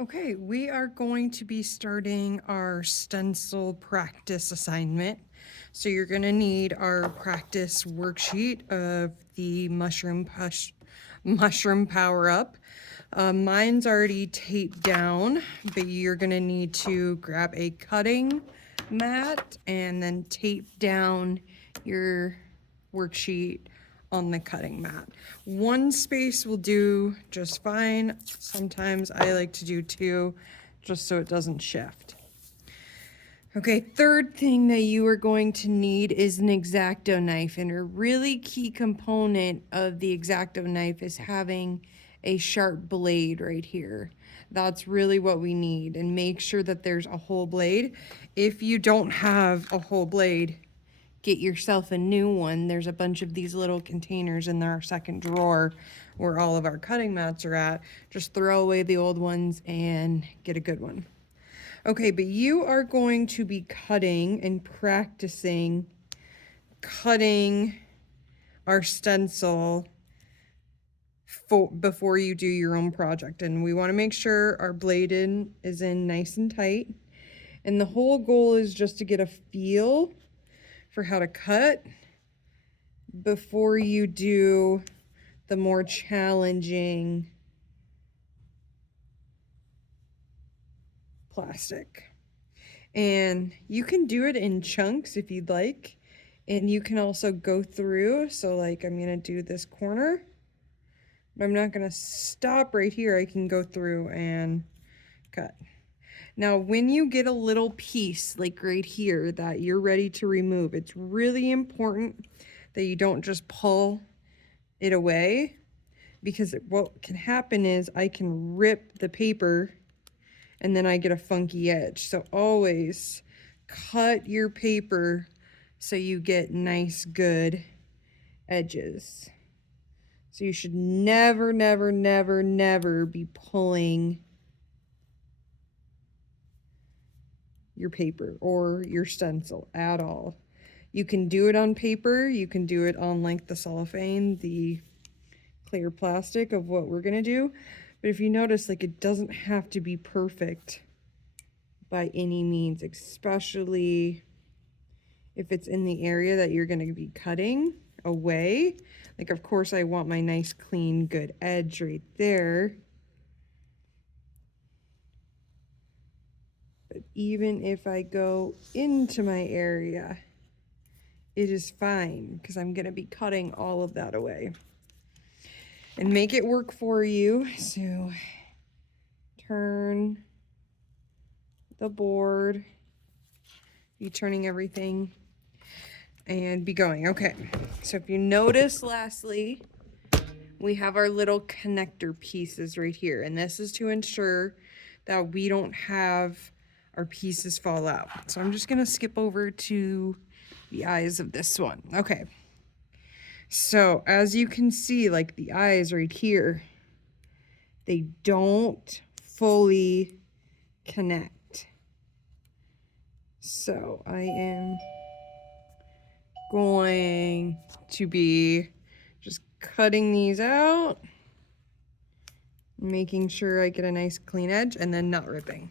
Okay, we are going to be starting our stencil practice assignment. So you're going to need our practice worksheet of the mushroom power up. Mine's already taped down, but you're going to need to grab a cutting mat and then tape down your worksheet on the cutting mat. One space will do just fine. Sometimes I like to do two just so it doesn't shift. Okay, third thing that you are going to need is an X-Acto knife, and a really key component of the X-Acto knife is having a sharp blade right here. That's really what we need, and make sure that there's a whole blade. If you don't have a whole blade, get yourself a new one. There's a bunch of these little containers in our second drawer where all of our cutting mats are at. Just throw away the old ones and get a good one. Okay, but you are going to be cutting and practicing cutting our stencil before you do your own project. And we want to make sure our blade is in nice and tight. And the whole goal is just to get a feel for how to cut before you do the more challenging plastic. And you can do it in chunks if you'd like, and you can also go through. So like I'm gonna do this corner, but I'm not gonna stop right here. I can go through and cut. Now, when you get a little piece like right here that you're ready to remove, it's really important that you don't just pull it away, because what can happen is I can rip the paper and then I get a funky edge. So always cut your paper so you get nice, good edges. So you should never, never, never, never be pulling your paper or your stencil at all. You can do it on paper, you can do it on like the cellophane, the clear plastic of what we're gonna do. But if you notice, like, it doesn't have to be perfect by any means, especially if it's in the area that you're gonna be cutting away. Like, of course, I want my nice, clean, good edge right there. But even if I go into my area, it is fine because I'm gonna be cutting all of that away. And make it work for you. So turn the board, be turning everything, and be going. Okay, so if you notice, lastly, we have our little connector pieces right here, and this is to ensure that we don't have our pieces fall out. So I'm just gonna skip over to the eyes of this one. Okay. So as you can see, like the eyes right here, they don't fully connect. So I am going to be just cutting these out, making sure I get a nice clean edge, and then not ripping.